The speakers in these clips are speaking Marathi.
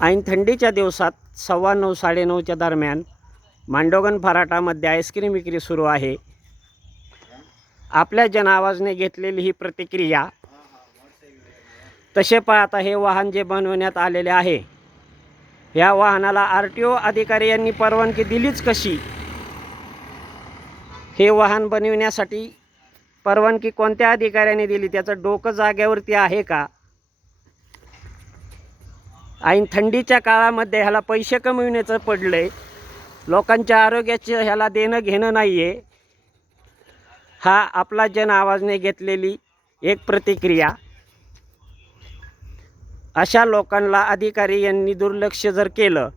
ऐन थंडीच्या दिवसात 9:15 9:30च्या दरम्यान मांडोगण फराटामध्ये आईस्क्रीम विक्री सुरू आहे. आपल्या जनआवाजने घेतलेली ही प्रतिक्रिया. तसे पाहता हे वाहन जे बनवण्यात आलेले आहे, या वाहनाला RTO अधिकारी यांनी परवानगी दिलीच कशी? हे वाहन बनविण्यासाठी परवानगी कोणत्या अधिकाऱ्याने दिली? त्याचं डोकं जागेवरती आहे का? ऐन थंडीच्या काळामध्ये ह्याला पैसे कमविण्याचं पडलंय, लोकांच्या आरोग्याचे ह्याला देणं घेणं नाही आहे. हा आपला जन आवाजने घेतलेली एक प्रतिक्रिया. अशा लोकांना अधिकारी यांनी दुर्लक्ष जर केलं,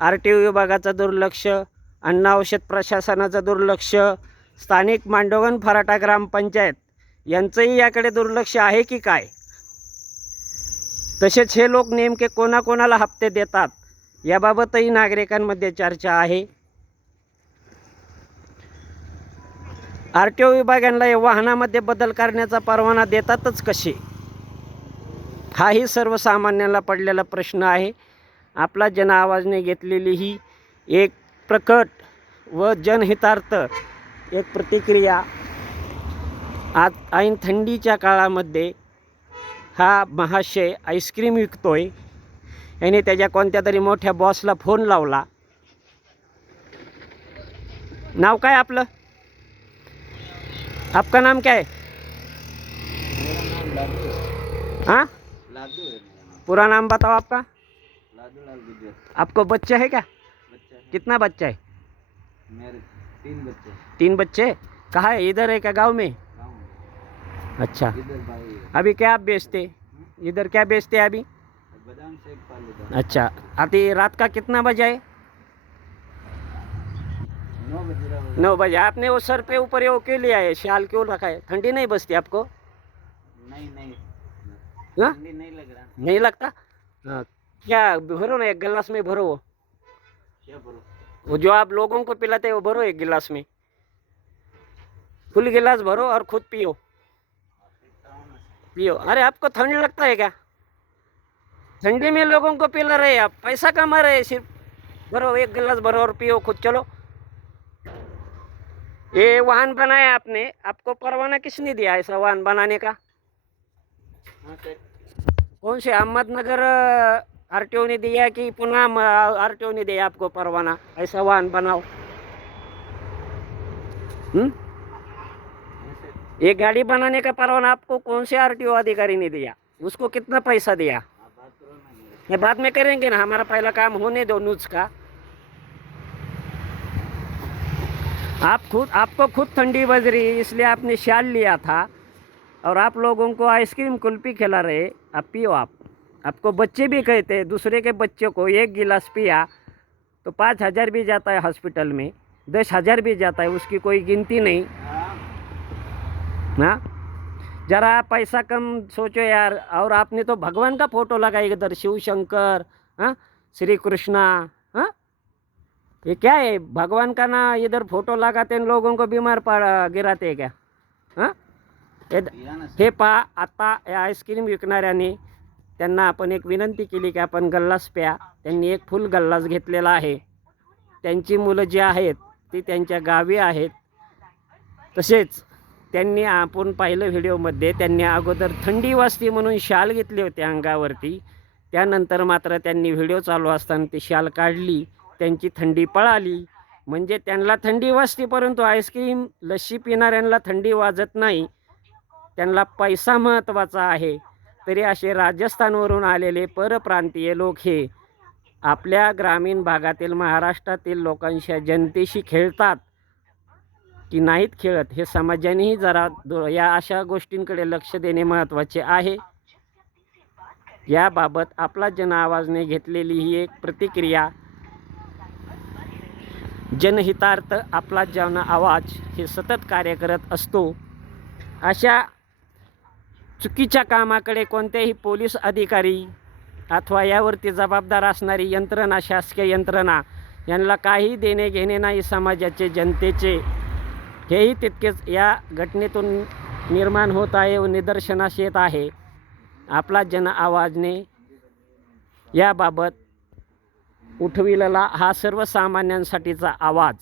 RTO विभागाचं दुर्लक्ष, अन्न औषध प्रशासनाचं दुर्लक्ष, स्थानिक मांडोगण फराटा ग्रामपंचायत यांचंही याकडे दुर्लक्ष आहे की काय? तसेच हे लोक नेमके कोणाकोणाला हप्ते देतात याबाबतही नागरिकांमध्ये चर्चा आहे. RTO विभागांना या वाहनामध्ये बदल करण्याचा परवाना देतातच कसे? हाही सर्वसामान्यांना पडलेला प्रश्न आहे. आपला जन आवाजने घेतलेली ही एक प्रकट व जनहितार्थ एक प्रतिक्रिया. आज ऐन थंडीच्या काळामध्ये हा महाशय आईस्क्रीम विकतोय. याने त्याच्या कोणत्या तरी मोठ्या बॉसला फोन लावला. नाव काय आपलं? आपका नाम क्या है? हाँ, पूरा नाम बताओ आपका। आपको बच्चा है क्या? कितना बच्चा है? मेरे 3 बच्चे। 3 बच्चे? कहाँ है? इधर है क्या गांव में? अच्छा, इधर भाई अभी क्या आप बेचते? इधर क्या बेचते हैं अभी? बादाम शेक फालूदा। अच्छा, अभी रात का कितना बजा है? 9 बजे। 9 बजे। आपने वो सर पे ऊपर ये क्यों लिया है? शाल क्यों रखा है? ठंडी नहीं बसती आपको? नहीं हाँ? ठंडी नहीं लग रहा। नहीं लगता? हाँ, क्या भरो ना, एक गिलास में भरो वो। क्या भरो? वो जो आप लोगों को पिलाते हैं वो भरो एक गिलास में। फुल गिलास भरो और खुद पियो। पियो। अरे आपको ठंड लगता है क्या? ठंडी में लोगों को पिला रहे हैं आप, पैसा कमा रहे हैं सिर्फ। भरो एक गिलास भरो और पियो खुद। चलो, ये वाहन बनाया आपने, आपको परवाना किसने दिया ऐसा वाहन बनाने का? हाँ सर। कौन से अहमदनगर RTO ने दिया कि पुनः RTO ने दिया आपको परवाना ऐसा वाहन बनाओ? ये गाड़ी बनाने का परवाना आपको कौन से RTO अधिकारी ने दिया? उसको कितना पैसा दिया? आप बात करो ना। ये बाद में करेंगे ना, हमारा पहला काम होने दो न्यूज़ का। आपको खुद ठंडी बज रही, इसलिए आपने शाल लिया था और आप लोगों को आइसक्रीम कुल्फी खिला रहे। अब पियो आप। आपको बच्चे भी कहते हैं, दूसरे के बच्चे को एक गिलास पिया तो 5,000 भी जाता है हॉस्पिटल में, 10,000 भी जाता है, उसकी कोई गिनती नहीं ना। जरा पैसा कम सोचो यार। और आपने तो भगवान का फोटो लगाया इधर, शिव शंकर, हाँ, श्री कृष्णा। हाँ, ये क्या है? भगवान का ना इधर फोटो लगाते हैं, लोगों को बीमार गिराते हैं क्या? हाँ, हे पहा. आता या आईस्क्रीम विकणाऱ्याने त्यांना आपण एक विनंती केली की आपण गल्लास प्या. त्यांनी एक फुल गल्लास घेतलेला आहे. त्यांची मुलं जी आहेत ती त्यांच्या गावी आहेत. तसेच त्यांनी आपण पाहिलं व्हिडिओमध्ये, त्यांनी अगोदर थंडी वाजते म्हणून शाल घेतली होती अंगावरती. त्यानंतर मात्र त्यांनी व्हिडिओ चालू असताना ती शाल काढली, त्यांची थंडी पळाली. म्हणजे त्यांना थंडी वाजते, परंतु आईस्क्रीम लस्सी पिणाऱ्यांना थंडी वाजत नाही. त्यांना पैसा महत्त्वाचा आहे. तरी असे राजस्थानवरून आलेले परप्रांतीय लोक हे आपल्या ग्रामीण भागातील महाराष्ट्रातील लोकांच्या जनतेशी खेळतात की नाहीत खेळत, हे समाजानेही जरा या अशा गोष्टींकडे लक्ष देणे महत्त्वाचे आहे. याबाबत आपला जन आवाजने घेतलेली ही एक प्रतिक्रिया. जनहितार्थ आपला जन आवाज हे सतत कार्य करत असतो. अशा चुकीच्या कामाकडे कोणत्याही पोलीस अधिकारी अथवा यावरती जबाबदार असणारी यंत्रणा, शासकीय यंत्रणा यांना काही देणे घेणे नाही समाजाचे, जनतेचे. हेही तितकेच या घटनेतून निर्माण होत आहे व निदर्शनास येत आहे. आपला जन आवाजने याबाबत उठविलेला हा सर्वसामान्यांसाठीचा आवाज